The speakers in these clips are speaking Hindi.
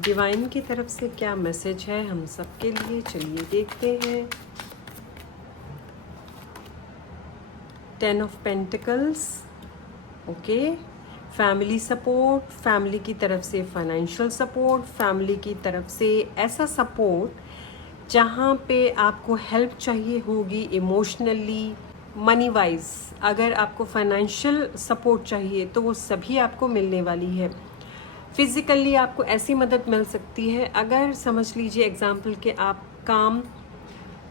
डिवाइन की तरफ से क्या मैसेज है हम सबके लिए, चलिए देखते हैं। 10 of pentacles, okay. Family support, family की तरफ से फाइनेंशियल सपोर्ट, फैमिली की तरफ से ऐसा सपोर्ट जहाँ पे आपको हेल्प चाहिए होगी इमोशनली, मनी वाइज। अगर आपको फाइनेंशियल सपोर्ट चाहिए तो वो सभी आपको मिलने वाली है। फिज़िकली आपको ऐसी मदद मिल सकती है, अगर समझ लीजिए एग्जाम्पल के आप काम,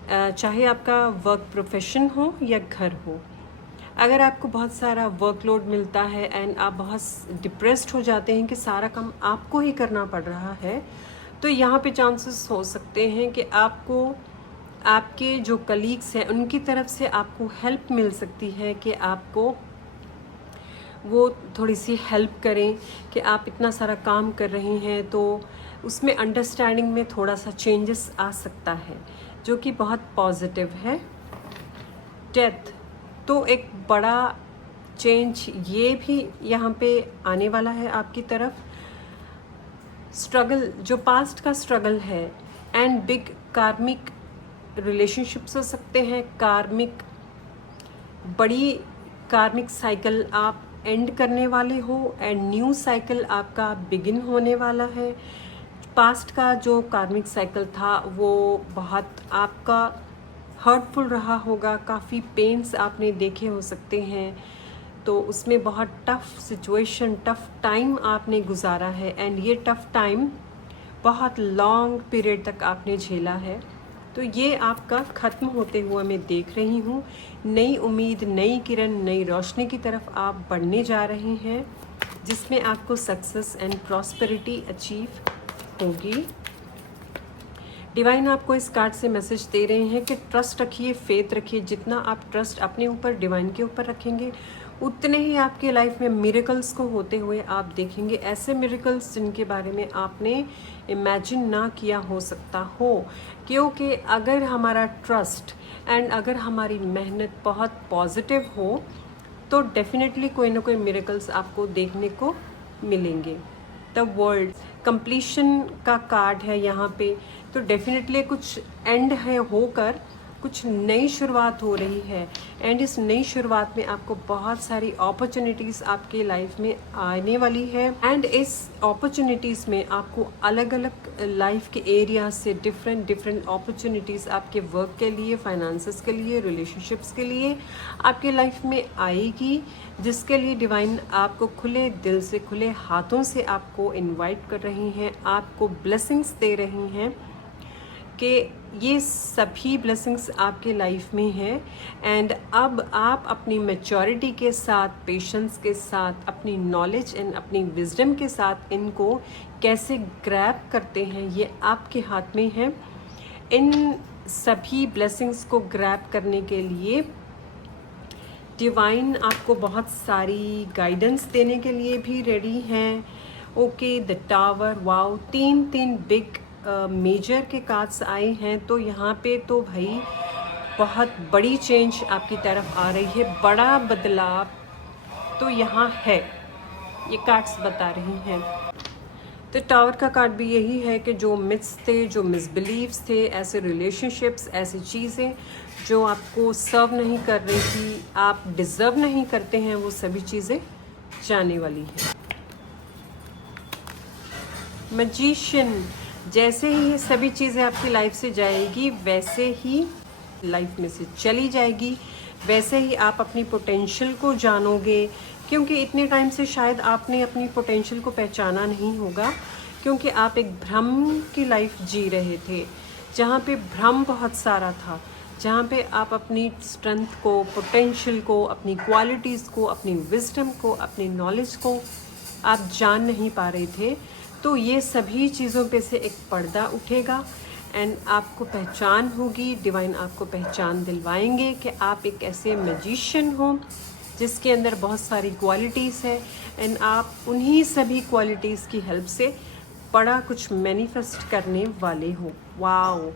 चाहे आपका वर्क प्रोफेशन हो या घर हो, अगर आपको बहुत सारा वर्कलोड मिलता है एंड आप बहुत डिप्रेस्ड हो जाते हैं कि सारा काम आपको ही करना पड़ रहा है, तो यहाँ पे चांसेस हो सकते हैं कि आपको आपके जो कलीग्स हैं उनकी तरफ से आपको हेल्प मिल सकती है कि आपको वो थोड़ी सी हेल्प करें कि आप इतना सारा काम कर रही हैं, तो उसमें अंडरस्टैंडिंग में थोड़ा सा चेंजेस आ सकता है जो कि बहुत पॉजिटिव है। डेथ, तो एक बड़ा चेंज ये भी यहाँ पे आने वाला है आपकी तरफ। स्ट्रगल, जो पास्ट का स्ट्रगल है एंड बिग कार्मिक रिलेशनशिप्स हो सकते हैं, कार्मिक, बड़ी कार्मिक साइकिल आप एंड करने वाले हो एंड न्यू साइकिल आपका बिगिन होने वाला है। पास्ट का जो कार्मिक साइकिल था वो बहुत आपका हर्टफुल रहा होगा, काफ़ी पेन्स आपने देखे हो सकते हैं, तो उसमें बहुत टफ़ सिचुएशन, टफ़ टाइम आपने गुजारा है एंड ये टफ़ टाइम बहुत लॉन्ग पीरियड तक आपने झेला है। तो ये आपका ख़त्म होते हुए मैं देख रही हूँ। नई उम्मीद, नई किरण, नई रोशनी की तरफ आप बढ़ने जा रहे हैं, जिसमें आपको सक्सेस एंड प्रॉस्पेरिटी अचीव होगी। डिवाइन आपको इस कार्ड से मैसेज दे रहे हैं कि ट्रस्ट रखिए, फेथ रखिए। जितना आप ट्रस्ट अपने ऊपर, डिवाइन के ऊपर रखेंगे, उतने ही आपके लाइफ में मिरेकल्स को होते हुए आप देखेंगे। ऐसे मिरेकल्स जिनके बारे में आपने इमेजिन ना किया हो सकता हो, क्योंकि अगर हमारा ट्रस्ट एंड अगर हमारी मेहनत बहुत पॉजिटिव हो तो डेफिनेटली कोई ना कोई मिरेकल्स आपको देखने को मिलेंगे। द वर्ल्ड, कंप्लीशन का कार्ड है यहाँ पे, तो डेफिनेटली कुछ एंड है होकर कुछ नई शुरुआत हो रही है एंड इस नई शुरुआत में आपको बहुत सारी अपॉर्चुनिटीज़ आपके लाइफ में आने वाली है एंड इस अपॉर्चुनिटीज़ में आपको अलग अलग लाइफ के एरिया से डिफरेंट अपॉर्चुनिटीज़ आपके वर्क के लिए, फाइनेंसेस के लिए, रिलेशनशिप्स के लिए आपके लाइफ में आएगी, जिसके लिए डिवाइन आपको खुले दिल से, खुले हाथों से आपको इनवाइट कर रही हैं, आपको ब्लेसिंग्स दे रही हैं कि ये सभी ब्लेसिंग्स आपके लाइफ में हैं एंड अब आप अपनी मैच्योरिटी के साथ, पेशेंस के साथ, अपनी नॉलेज एंड अपनी विजडम के साथ इनको कैसे ग्रैब करते हैं ये आपके हाथ में है। इन सभी ब्लेसिंग्स को ग्रैब करने के लिए डिवाइन आपको बहुत सारी गाइडेंस देने के लिए भी रेडी हैं। ओके, द टावर, वाओ, तीन बिग मेजर के कार्ड्स आए हैं, तो यहाँ पे तो भाई बहुत बड़ी चेंज आपकी तरफ आ रही है, बड़ा बदलाव तो यहाँ है, ये कार्ड्स बता रही हैं। तो टावर का कार्ड भी यही है कि जो मिथ्स थे, जो मिसबिलीव्स थे, ऐसे रिलेशनशिप्स, ऐसी चीज़ें जो आपको सर्व नहीं कर रही थी, आप डिज़र्व नहीं करते हैं, वो सभी चीज़ें जाने वाली हैं। मैजिशियन, जैसे ही ये सभी चीज़ें आपकी लाइफ से जाएगी वैसे ही लाइफ में से चली जाएगी, वैसे ही आप अपनी पोटेंशियल को जानोगे, क्योंकि इतने टाइम से शायद आपने अपनी पोटेंशियल को पहचाना नहीं होगा, क्योंकि आप एक भ्रम की लाइफ जी रहे थे, जहाँ पे भ्रम बहुत सारा था, जहाँ पे आप अपनी स्ट्रेंथ को, पोटेंशियल को, अपनी क्वालिटीज़ को, अपनी विजडम को, अपनी नॉलेज को आप जान नहीं पा रहे थे। तो ये सभी चीज़ों पे से एक पर्दा उठेगा एंड आपको पहचान होगी, डिवाइन आपको पहचान दिलवाएंगे कि आप एक ऐसे मैजिशियन हो जिसके अंदर बहुत सारी क्वालिटीज़ है एंड आप उन्हीं सभी क्वालिटीज़ की हेल्प से बड़ा कुछ मैनिफेस्ट करने वाले हो। वाओ,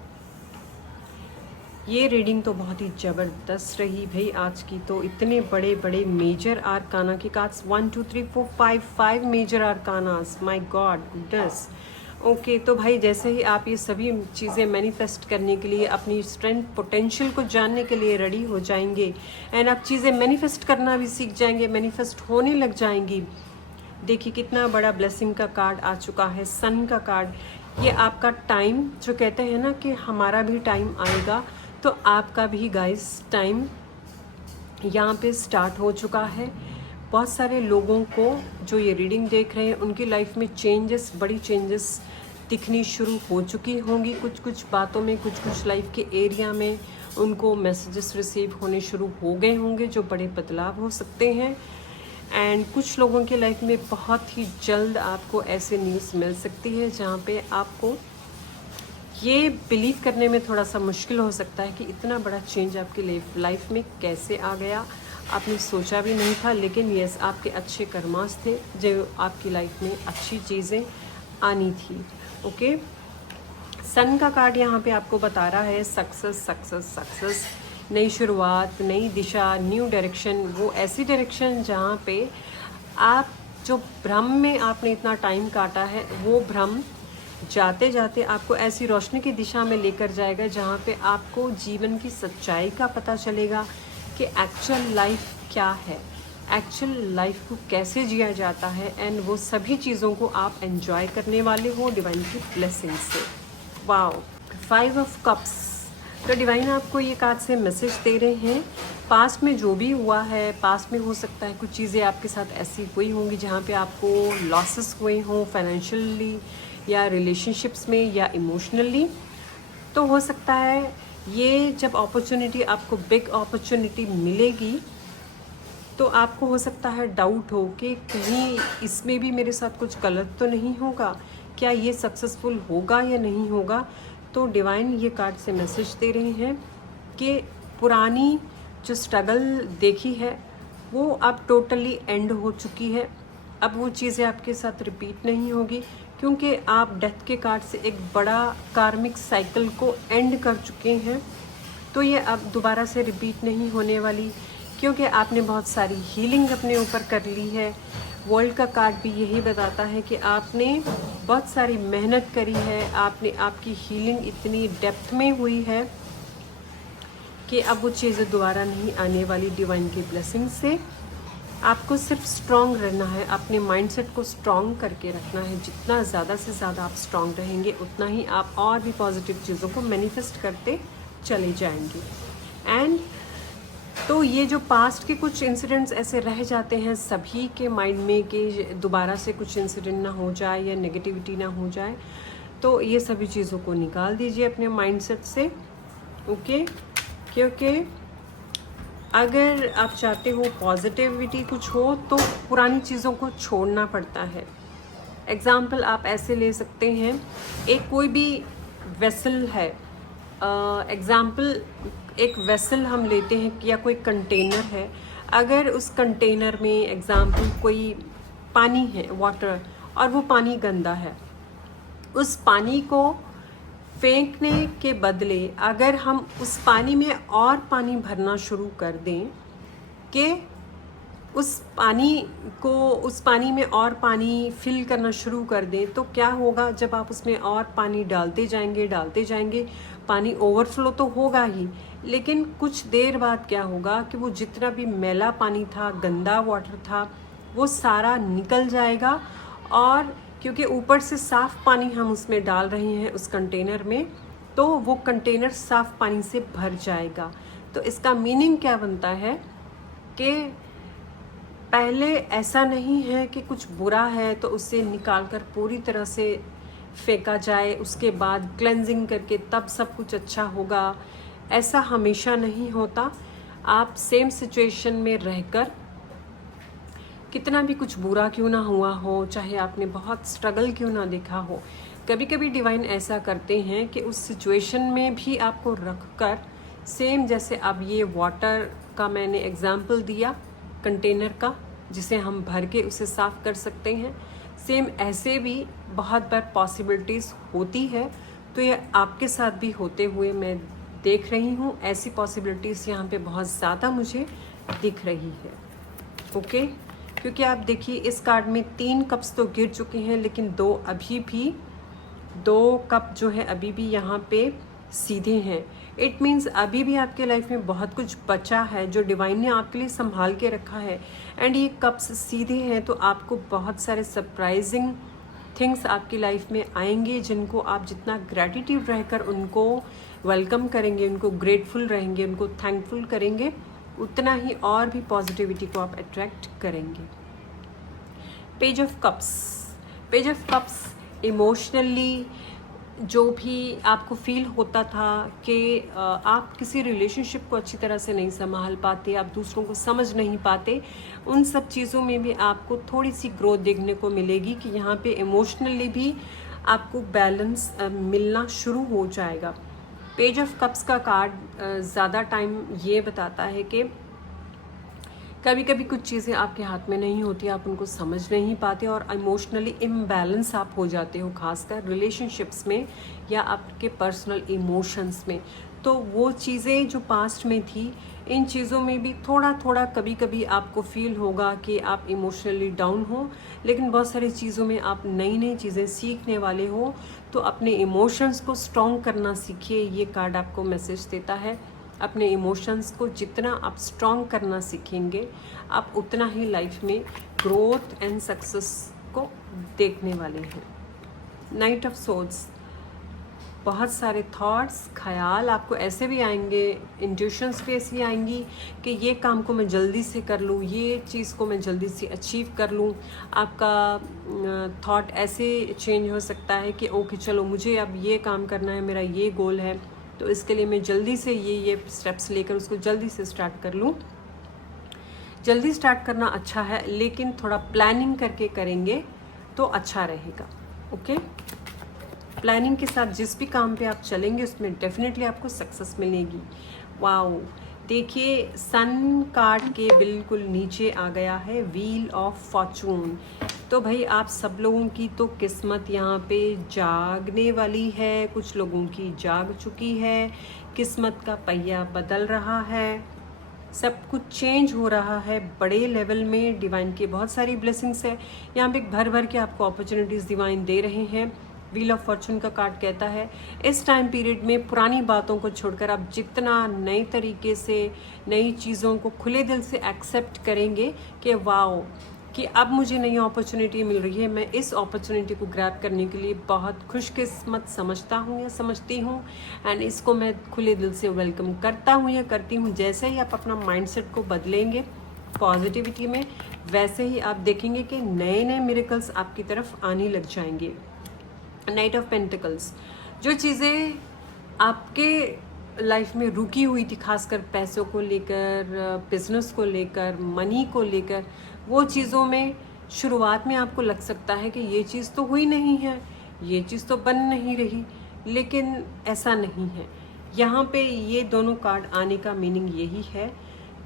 ये रीडिंग तो बहुत ही ज़बरदस्त रही भाई आज की। तो इतने बड़े बड़े मेजर आर्काना की cards, 1 2 3 4 5 major arcanas, my god goodness, okay तो भाई जैसे ही आप ये सभी चीज़ें मैनिफेस्ट करने के लिए, अपनी स्ट्रेंथ पोटेंशियल को जानने के लिए रेडी हो जाएंगे, एंड आप चीज़ें मैनिफेस्ट करना भी सीख जाएंगे, मैनिफेस्ट होने लग जाएंगी। देखिए कितना बड़ा ब्लेसिंग का कार्ड आ चुका है, सन का कार्ड। ये आपका टाइम, जो कहते हैं ना कि हमारा भी टाइम आएगा, तो आपका भी गाइस टाइम यहाँ पे स्टार्ट हो चुका है। बहुत सारे लोगों को जो ये रीडिंग देख रहे हैं, उनकी लाइफ में चेंजेस, बड़ी चेंजेस दिखनी शुरू हो चुकी होंगी। कुछ कुछ बातों में, कुछ कुछ लाइफ के एरिया में उनको मैसेजेस रिसीव होने शुरू हो गए होंगे, जो बड़े बदलाव हो सकते हैं। एंड कुछ लोगों की लाइफ में बहुत ही जल्द आपको ऐसे न्यूज़ मिल सकती है जहाँ पे आपको ये बिलीव करने में थोड़ा सा मुश्किल हो सकता है कि इतना बड़ा चेंज आपकी लाइफ में कैसे आ गया। आपने सोचा भी नहीं था, लेकिन यस, आपके अच्छे कर्मास थे जो आपकी लाइफ में अच्छी चीज़ें आनी थी। ओके, सन का कार्ड यहाँ पे आपको बता रहा है सक्सेस सक्सेस सक्सेस, नई शुरुआत, नई दिशा, न्यू डायरेक्शन। वो ऐसी डायरेक्शन जहाँ पे आप जो भ्रम में आपने इतना टाइम काटा है, वो भ्रम जाते जाते आपको ऐसी रोशनी की दिशा में लेकर जाएगा जहाँ पे आपको जीवन की सच्चाई का पता चलेगा कि एक्चुअल लाइफ क्या है, एक्चुअल लाइफ को कैसे जिया जाता है, एंड वो सभी चीज़ों को आप एंजॉय करने वाले हो डिवाइन की ब्लेसिंग से। Wow, 5 of cups. तो डिवाइन आपको ये कार्ड से मैसेज दे रहे हैं, पास्ट में जो भी हुआ है, पास्ट में हो सकता है कुछ चीज़ें आपके साथ ऐसी हुई होंगी जहाँ पे आपको लॉसेस हुए हों, फाइनेंशियली या रिलेशनशिप्स में या इमोशनली। तो हो सकता है ये जब अपॉर्चुनिटी, आपको बिग अपॉर्चुनिटी मिलेगी, तो आपको हो सकता है डाउट हो कि कहीं इसमें भी मेरे साथ कुछ गलत तो नहीं होगा, क्या ये सक्सेसफुल होगा या नहीं होगा। तो डिवाइन ये कार्ड से मैसेज दे रहे हैं कि पुरानी जो स्ट्रगल देखी है वो अब टोटली एंड हो चुकी है। अब वो चीज़ें आपके साथ रिपीट नहीं होगी, क्योंकि आप डेथ के कार्ड से एक बड़ा कार्मिक साइकिल को एंड कर चुके हैं। तो ये अब दोबारा से रिपीट नहीं होने वाली, क्योंकि आपने बहुत सारी हीलिंग अपने ऊपर कर ली है। वर्ल्ड का कार्ड भी यही बताता है कि आपने बहुत सारी मेहनत करी है, आपकी हीलिंग इतनी डेप्थ में हुई है कि अब वो चीज़ें दोबारा नहीं आने वाली डिवाइन की ब्लेसिंग से। आपको सिर्फ स्ट्रॉन्ग रहना है, अपने माइंडसेट को स्ट्रॉन्ग करके रखना है। जितना ज़्यादा से ज़्यादा आप स्ट्रॉन्ग रहेंगे, उतना ही आप और भी पॉजिटिव चीज़ों को मैनिफेस्ट करते चले जाएंगे। एंड तो ये जो पास्ट के कुछ इंसिडेंट्स ऐसे रह जाते हैं सभी के माइंड में कि दोबारा से कुछ इंसिडेंट ना हो जाए या नेगेटिविटी ना हो जाए, तो ये सभी चीज़ों को निकाल दीजिए अपने माइंडसेट से। ओके, क्योंकि अगर आप चाहते हो पॉजिटिविटी कुछ हो, तो पुरानी चीज़ों को छोड़ना पड़ता है। एग्ज़ाम्पल आप ऐसे ले सकते हैं, एक कोई भी वेसल है, एग्ज़ाम्पल एक वेसल हम लेते हैं या कोई कंटेनर है। अगर उस कंटेनर में एग्ज़ाम्पल कोई पानी है, वाटर, और वो पानी गंदा है, उस पानी को फेंकने के बदले अगर हम उस पानी में और पानी भरना शुरू कर दें, कि उस पानी में और पानी फिल करना शुरू कर दें, तो क्या होगा, जब आप उसमें और पानी डालते जाएंगे, पानी ओवरफ्लो तो होगा ही, लेकिन कुछ देर बाद क्या होगा कि वो जितना भी मैला पानी था, गंदा वाटर था, वो सारा निकल जाएगा। और क्योंकि ऊपर से साफ़ पानी हम उसमें डाल रहे हैं उस कंटेनर में, तो वो कंटेनर साफ़ पानी से भर जाएगा। तो इसका मीनिंग क्या बनता है कि पहले ऐसा नहीं है कि कुछ बुरा है तो उसे निकाल कर पूरी तरह से फेंका जाए, उसके बाद क्लेंजिंग करके तब सब कुछ अच्छा होगा। ऐसा हमेशा नहीं होता। आप सेम सिचुएशन में रहकर, कितना भी कुछ बुरा क्यों ना हुआ हो, चाहे आपने बहुत स्ट्रगल क्यों ना देखा हो, कभी कभी डिवाइन ऐसा करते हैं कि उस सिचुएशन में भी आपको रख कर, सेम जैसे अब ये वाटर का मैंने एग्जाम्पल दिया कंटेनर का, जिसे हम भर के उसे साफ़ कर सकते हैं, सेम ऐसे भी बहुत बार पॉसिबिलिटीज़ होती है। तो ये आपके साथ भी होते हुए मैं देख रही हूँ। ऐसी पॉसिबिलिटीज़ यहाँ पे बहुत ज़्यादा मुझे दिख रही है। ओके, क्योंकि आप देखिए इस कार्ड में 3 कप्स तो गिर चुके हैं, लेकिन 2 अभी भी 2 कप जो है अभी भी यहाँ पे सीधे हैं। इट मीन्स अभी भी आपके लाइफ में बहुत कुछ बचा है जो डिवाइन ने आपके लिए संभाल के रखा है। एंड ये कप्स सीधे हैं तो आपको बहुत सारे सरप्राइजिंग थिंग्स आपकी लाइफ में आएंगे जिनको आप जितना ग्रैटिट्यूड रहकर उनको वेलकम करेंगे, उनको ग्रेटफुल रहेंगे, उनको थैंकफुल करेंगे, उतना ही और भी पॉजिटिविटी को आप अट्रैक्ट करेंगे। पेज ऑफ कप्स इमोशनली जो भी आपको फील होता था कि आप किसी रिलेशनशिप को अच्छी तरह से नहीं संभाल पाते, आप दूसरों को समझ नहीं पाते, उन सब चीज़ों में भी आपको थोड़ी सी ग्रोथ देखने को मिलेगी कि यहाँ पे इमोशनली भी आपको बैलेंस मिलना शुरू हो जाएगा। पेज ऑफ कप्स का कार्ड ज़्यादा टाइम ये बताता है कि कभी कभी कुछ चीज़ें आपके हाथ में नहीं होती, आप उनको समझ नहीं पाते और इमोशनली इम्बैलेंस आप हो जाते हो, खासकर रिलेशनशिप्स में या आपके पर्सनल इमोशंस में। तो वो चीज़ें जो पास्ट में थी, इन चीज़ों में भी थोड़ा थोड़ा कभी कभी आपको फील होगा कि आप इमोशनली डाउन हो, लेकिन बहुत सारी चीज़ों में आप नई नई चीज़ें सीखने वाले हो। तो अपने इमोशंस को स्ट्रॉन्ग करना सीखिए, ये कार्ड आपको मैसेज देता है। अपने इमोशंस को जितना आप स्ट्रॉन्ग करना सीखेंगे, आप उतना ही लाइफ में ग्रोथ एंड सक्सेस को देखने वाले हैं। नाइट ऑफ सोर्ड्स, बहुत सारे थॉट्स, ख्याल आपको ऐसे भी आएंगे, इंट्यूशंस भी ऐसी आएंगी कि ये काम को मैं जल्दी से कर लूँ, ये चीज़ को मैं जल्दी से अचीव कर लूँ। आपका थॉट ऐसे चेंज हो सकता है कि ओके चलो मुझे अब ये काम करना है, मेरा ये गोल है, तो इसके लिए मैं जल्दी से ये स्टेप्स लेकर उसको जल्दी से स्टार्ट कर लूँ। जल्दी स्टार्ट करना अच्छा है, लेकिन थोड़ा प्लानिंग करके करेंगे तो अच्छा रहेगा। ओके, प्लानिंग के साथ जिस भी काम पे आप चलेंगे उसमें डेफिनेटली आपको सक्सेस मिलेगी। वाओ, देखिए सन कार्ड के बिल्कुल नीचे आ गया है व्हील ऑफ फॉर्चून। तो भाई आप सब लोगों की तो किस्मत यहाँ पे जागने वाली है, कुछ लोगों की जाग चुकी है, किस्मत का पहिया बदल रहा है, सब कुछ चेंज हो रहा है बड़े लेवल में। डिवाइन की बहुत सारी ब्लेसिंग्स है यहाँ पे, भर भर के आपको अपॉर्चुनिटीज़ डिवाइन दे रहे हैं। व्हील ऑफ फॉर्चून का कार्ड कहता है इस टाइम पीरियड में पुरानी बातों को छोड़कर आप जितना नए तरीके से नई चीज़ों को खुले दिल से एक्सेप्ट करेंगे कि वाओ कि अब मुझे नई अपॉर्चुनिटी मिल रही है, मैं इस अपॉर्चुनिटी को ग्रैब करने के लिए बहुत खुशकिस्मत समझता हूँ या समझती हूँ, एंड इसको मैं खुले दिल से वेलकम करता हूँ या करती हूँ। जैसे ही आप अपना माइंडसेट को बदलेंगे पॉजिटिविटी में, वैसे ही आप देखेंगे कि नए नए मिरेकल्स आपकी तरफ आने लग जाएंगे। नाइट ऑफ पेंटिकल्स, जो चीज़ें आपके लाइफ में रुकी हुई थी, खासकर पैसों को लेकर, बिजनेस को लेकर, मनी को लेकर, वो चीज़ों में शुरुआत में आपको लग सकता है कि ये चीज़ तो हुई नहीं है, ये चीज़ तो बन नहीं रही, लेकिन ऐसा नहीं है। यहाँ पे ये दोनों कार्ड आने का मीनिंग यही है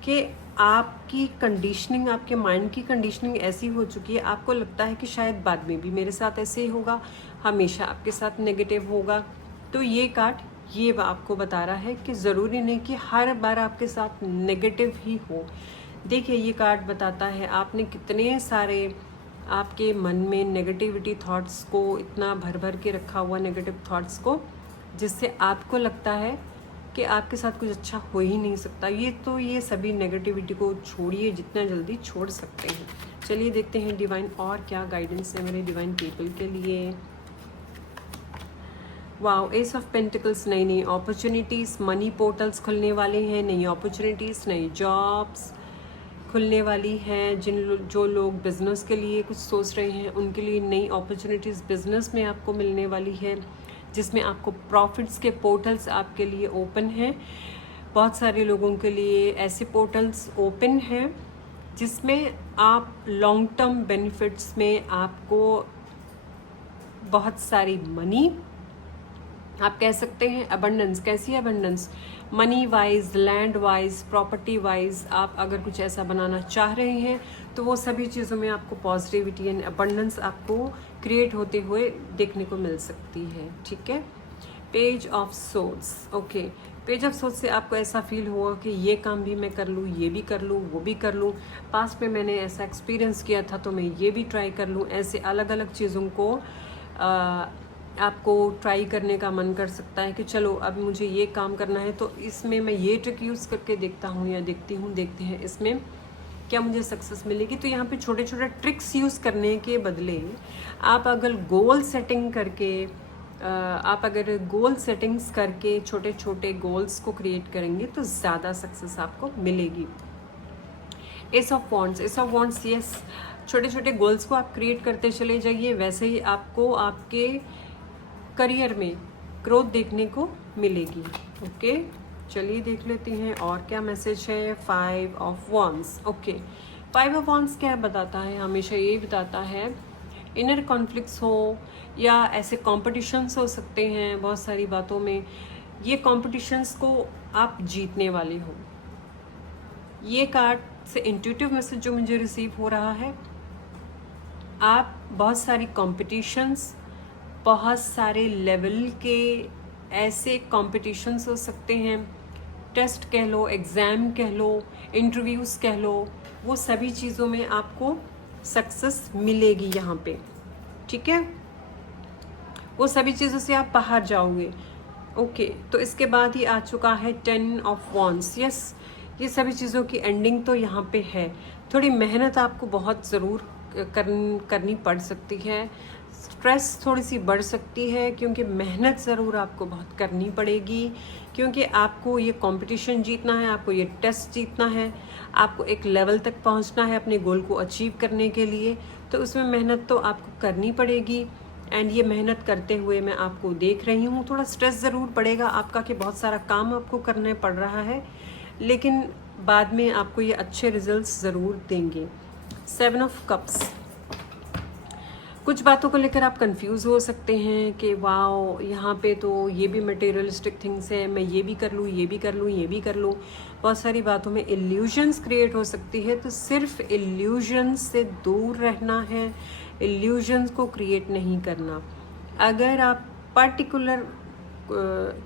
कि आपकी कंडीशनिंग, आपके माइंड की कंडीशनिंग ऐसी हो चुकी है, आपको लगता है कि शायद बाद में भी मेरे साथ ऐसे ही होगा, हमेशा आपके साथ नेगेटिव होगा। तो ये कार्ड ये आपको बता रहा है कि ज़रूरी नहीं कि हर बार आपके साथ नेगेटिव ही हो। देखिए ये कार्ड बताता है आपने कितने सारे आपके मन में नेगेटिविटी थॉट्स को इतना भर भर के रखा हुआ, नेगेटिव थॉट्स को, जिससे आपको लगता है कि आपके साथ कुछ अच्छा हो ही नहीं सकता। ये सभी नेगेटिविटी को छोड़िए जितना जल्दी छोड़ सकते हैं। चलिए देखते हैं डिवाइन और क्या गाइडेंस है मेरे डिवाइन पीपल के लिए। वाओ, एस ऑफ पेंटिकल्स, नई नई अपॉर्चुनिटीज़, मनी पोर्टल्स खुलने वाले हैं, नई अपॉर्चुनिटीज़, नई जॉब्स खुलने वाली हैं। जो लोग बिज़नेस के लिए कुछ सोच रहे हैं उनके लिए नई अपॉर्चुनिटीज़ बिज़नेस में आपको मिलने वाली है, जिसमें आपको प्रॉफिट्स के पोर्टल्स आपके लिए ओपन हैं। बहुत सारे लोगों के लिए ऐसे पोर्टल्स ओपन हैं जिसमें आप लॉन्ग टर्म बेनिफिट्स में आपको बहुत सारी मनी, आप कह सकते हैं अबंडेंस। कैसी abundance? Money wise, land wise, property wise, आप अगर कुछ ऐसा बनाना चाह रहे हैं तो वो सभी चीज़ों में आपको पॉजिटिविटी एंड अबंडेंस आपको क्रिएट होते हुए देखने को मिल सकती है। ठीक है, page of swords. Okay, page of swords से आपको ऐसा फील हुआ कि ये काम भी मैं कर लूँ, ये भी कर लूँ, वो भी कर लूँ, पास्ट में मैंने ऐसा एक्सपीरियंस किया था तो मैं ये भी ट्राई कर लूँ। ऐसे अलग अलग चीज़ों को आपको ट्राई करने का मन कर सकता है कि चलो अब मुझे ये काम करना है, तो इसमें मैं ये ट्रिक यूज़ करके देखता हूँ या देखते हैं इसमें क्या मुझे सक्सेस मिलेगी। तो यहाँ पे छोटे छोटे ट्रिक्स यूज़ करने के बदले आप अगर गोल सेटिंग करके छोटे छोटे गोल्स को क्रिएट करेंगे तो ज़्यादा सक्सेस आपको मिलेगी। एस ऑफ वॉन्ड्स, यस, छोटे छोटे गोल्स को आप क्रिएट करते चले जाइए, वैसे ही आपको आपके करियर में ग्रोथ देखने को मिलेगी। ओके, चलिए देख लेते हैं और क्या मैसेज है। 5 of wands, okay, 5 of wands क्या बताता है, हमेशा ये बताता है इनर कॉन्फ्लिक्ट्स हो या ऐसे कॉम्पिटिशन्स हो सकते हैं बहुत सारी बातों में, ये कॉम्पिटिशन्स को आप जीतने वाले हो। ये कार्ड से इंट्यूटिव मैसेज जो मुझे रिसीव हो रहा है, आप बहुत सारी कॉम्पिटिशन्स, बहुत सारे लेवल के ऐसे कॉम्पिटिशन्स हो सकते हैं, टेस्ट कह लो, एग्ज़ाम कह लो, इंटरव्यूज़ कह लो, वो सभी चीज़ों में आपको सक्सेस मिलेगी यहाँ पे, ठीक है, वो सभी चीज़ों से आप बाहर जाओगे। ओके, तो इसके बाद ही आ चुका है 10 ऑफ वॉन्ड्स, यस, ये सभी चीज़ों की एंडिंग तो यहाँ पे है। थोड़ी मेहनत आपको बहुत ज़रूर करनी पड़ सकती है, स्ट्रेस थोड़ी सी बढ़ सकती है, क्योंकि मेहनत ज़रूर आपको बहुत करनी पड़ेगी, क्योंकि आपको ये कंपटीशन जीतना है, आपको ये टेस्ट जीतना है, आपको एक लेवल तक पहुंचना है अपने गोल को अचीव करने के लिए, तो उसमें मेहनत तो आपको करनी पड़ेगी। एंड ये मेहनत करते हुए मैं आपको देख रही हूँ, थोड़ा स्ट्रेस ज़रूर पड़ेगा आपका कि बहुत सारा काम आपको करने पड़ रहा है, लेकिन बाद में आपको ये अच्छे रिजल्ट्स ज़रूर देंगे। 7 ऑफ कप्स, कुछ बातों को लेकर आप कंफ्यूज हो सकते हैं कि वाओ, यहाँ पे तो ये भी मटेरियलिस्टिक थिंग्स है, मैं ये भी कर लूँ, ये भी कर लूँ, ये भी कर लूँ, बहुत सारी बातों में इल्यूजन्स क्रिएट हो सकती है। तो सिर्फ इल्यूजन्स से दूर रहना है, इल्यूजन्स को क्रिएट नहीं करना। अगर आप पर्टिकुलर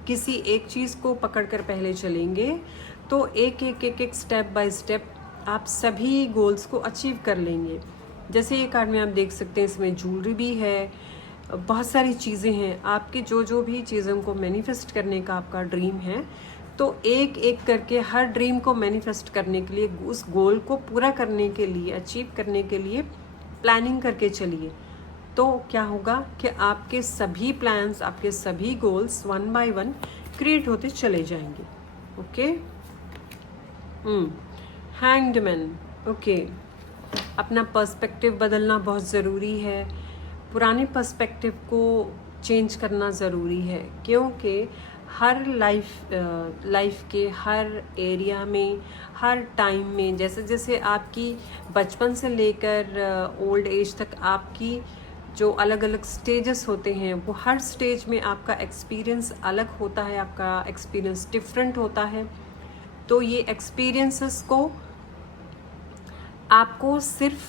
किसी एक चीज़ को पकड़ कर पहले चलेंगे तो एक स्टेप बाय स्टेप आप सभी गोल्स को अचीव कर लेंगे। जैसे ये कार्ड में आप देख सकते हैं, इसमें ज्वेलरी भी है, बहुत सारी चीज़ें हैं। आपकी जो भी चीज़ों को मैनिफेस्ट करने का आपका ड्रीम है, तो एक एक करके हर ड्रीम को मैनिफेस्ट करने के लिए, उस गोल को पूरा करने के लिए, अचीव करने के लिए प्लानिंग करके चलिए। तो क्या होगा कि आपके सभी प्लान्स, आपके सभी गोल्स 1 बाय 1 क्रिएट होते चले जाएंगे। ओके, हैंग्ड मैन, ओके, अपना पर्सपेक्टिव बदलना बहुत ज़रूरी है, पुराने पर्सपेक्टिव को चेंज करना ज़रूरी है, क्योंकि हर लाइफ के हर एरिया में, हर टाइम में, जैसे जैसे आपकी बचपन से लेकर ओल्ड एज तक आपकी जो अलग अलग स्टेजेस होते हैं, वो हर स्टेज में आपका एक्सपीरियंस अलग होता है, आपका एक्सपीरियंस डिफरेंट होता है। तो ये एक्सपीरियंसेस को आपको सिर्फ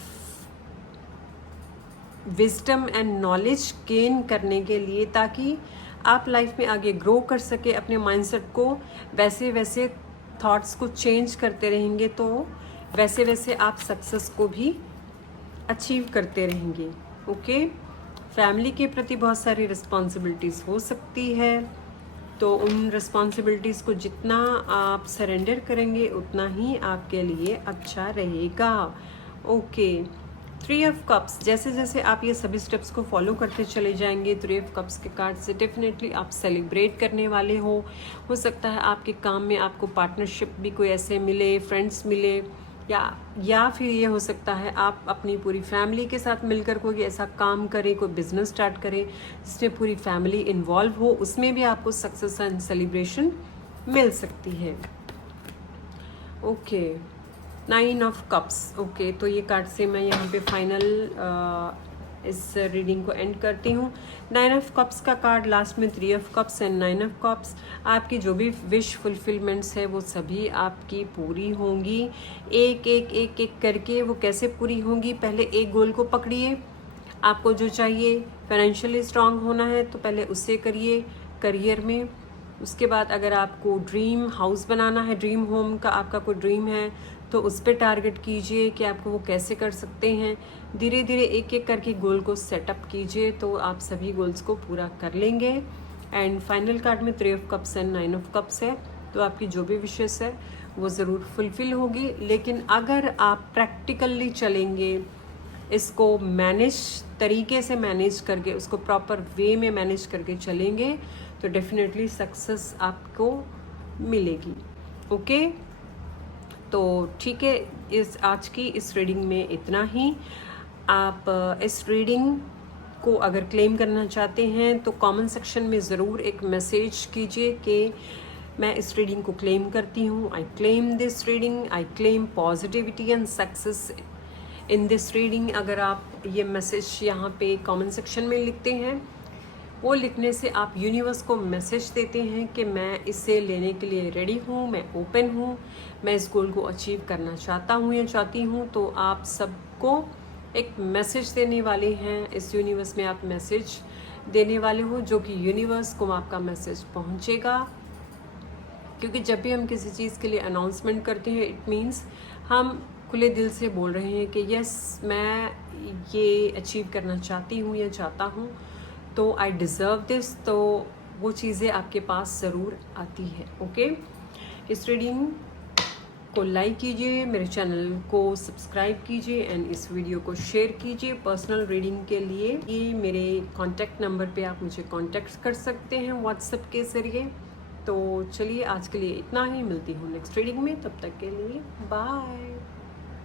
विजडम एंड नॉलेज गेन करने के लिए, ताकि आप लाइफ में आगे ग्रो कर सके, अपने माइंडसेट को वैसे वैसे थॉट्स को चेंज करते रहेंगे, तो वैसे वैसे आप सक्सेस को भी अचीव करते रहेंगे। ओके, फैमिली के प्रति बहुत सारी रिस्पॉन्सिबिलिटीज़ हो सकती है, तो उन रिस्पॉन्सिबिलिटीज़ को जितना आप सरेंडर करेंगे उतना ही आपके लिए अच्छा रहेगा। ओके, 3 ऑफ कप्स, जैसे जैसे आप ये सभी स्टेप्स को फॉलो करते चले जाएंगे, 3 ऑफ कप्स के कार्ड से डेफिनेटली आप सेलिब्रेट करने वाले हो सकता है आपके काम में आपको पार्टनरशिप भी कोई ऐसे मिले, फ्रेंड्स मिले, या फिर ये हो सकता है आप अपनी पूरी फैमिली के साथ मिलकर कोई ऐसा काम करें, कोई बिजनेस स्टार्ट करें जिसमें पूरी फैमिली इन्वॉल्व हो, उसमें भी आपको सक्सेस एंड सेलिब्रेशन मिल सकती है। ओके, 9 ऑफ कप्स, ओके, तो ये कार्ड से मैं यहाँ पे फाइनल इस रीडिंग को एंड करती हूँ। 9 ऑफ कप्स का कार्ड लास्ट में 3 of cups and 9 of cups, आपकी जो भी विश फुलफिलमेंट्स है वो सभी आपकी पूरी होंगी, एक एक एक एक करके। वो कैसे पूरी होंगी, पहले एक गोल को पकड़िए, आपको जो चाहिए, फाइनेंशियली स्ट्रांग होना है तो पहले उससे करिए करियर में। उसके बाद अगर आपको ड्रीम हाउस बनाना है, ड्रीम होम का आपका कोई ड्रीम है, तो उस पर टारगेट कीजिए कि आपको वो कैसे कर सकते हैं। धीरे धीरे एक एक करके गोल को सेटअप कीजिए तो आप सभी गोल्स को पूरा कर लेंगे। एंड फाइनल कार्ड में 3 of cups and 9 of cups है, तो आपकी जो भी विशेष है वो ज़रूर फुलफ़िल होगी। लेकिन अगर आप प्रैक्टिकली चलेंगे, इसको मैनेज तरीके से मैनेज करके, उसको प्रॉपर वे में मैनेज करके चलेंगे तो डेफिनेटली सक्सेस आपको मिलेगी। ओके, तो ठीक है, इस आज की इस रीडिंग में इतना ही। आप इस रीडिंग को अगर क्लेम करना चाहते हैं तो कमेंट सेक्शन में ज़रूर एक मैसेज कीजिए कि मैं इस रीडिंग को क्लेम करती हूँ। I claim this reading, I claim positivity and success in this reading. अगर आप ये मैसेज यहाँ पे कमेंट सेक्शन में लिखते हैं, वो लिखने से आप यूनिवर्स को मैसेज देते हैं कि मैं इसे लेने के लिए रेडी हूँ, मैं ओपन हूँ, मैं इस गोल को अचीव करना चाहता हूँ या चाहती हूँ। तो आप सबको एक मैसेज देने वाले हैं, इस यूनिवर्स में आप मैसेज देने वाले हो, जो कि यूनिवर्स को आपका मैसेज पहुँचेगा। क्योंकि जब भी हम किसी चीज़ के लिए अनाउंसमेंट करते हैं, इट मीन्स हम खुले दिल से बोल रहे हैं कि यस, मैं ये अचीव करना चाहती हूँ या चाहता हूँ, तो आई डिज़र्व दिस। तो वो चीज़ें आपके पास ज़रूर आती है। ओके, इस रीडिंग को लाइक कीजिए, मेरे चैनल को सब्सक्राइब कीजिए एंड इस वीडियो को शेयर कीजिए। पर्सनल रीडिंग के लिए ये मेरे कॉन्टैक्ट नंबर पे आप मुझे कॉन्टैक्ट कर सकते हैं व्हाट्सएप के ज़रिए। तो चलिए आज के लिए इतना ही, मिलती हूँ नेक्स्ट रीडिंग में, तब तक के लिए बाय।